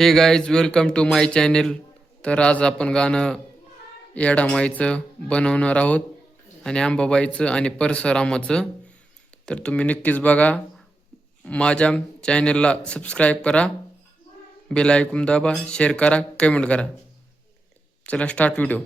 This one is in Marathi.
हे guys welcome to my channel. तर आज आपण गाणं येडामाईचं बनवणार आहोत आणि अंबाबाईचं आणि परशुरामाचं. तर तुम्ही नक्कीच बघा. माझ्या चॅनेलला सबस्क्राईब करा, बेल आयकॉन दाबा, शेअर करा, कमेंट करा. चला स्टार्ट व्हिडिओ.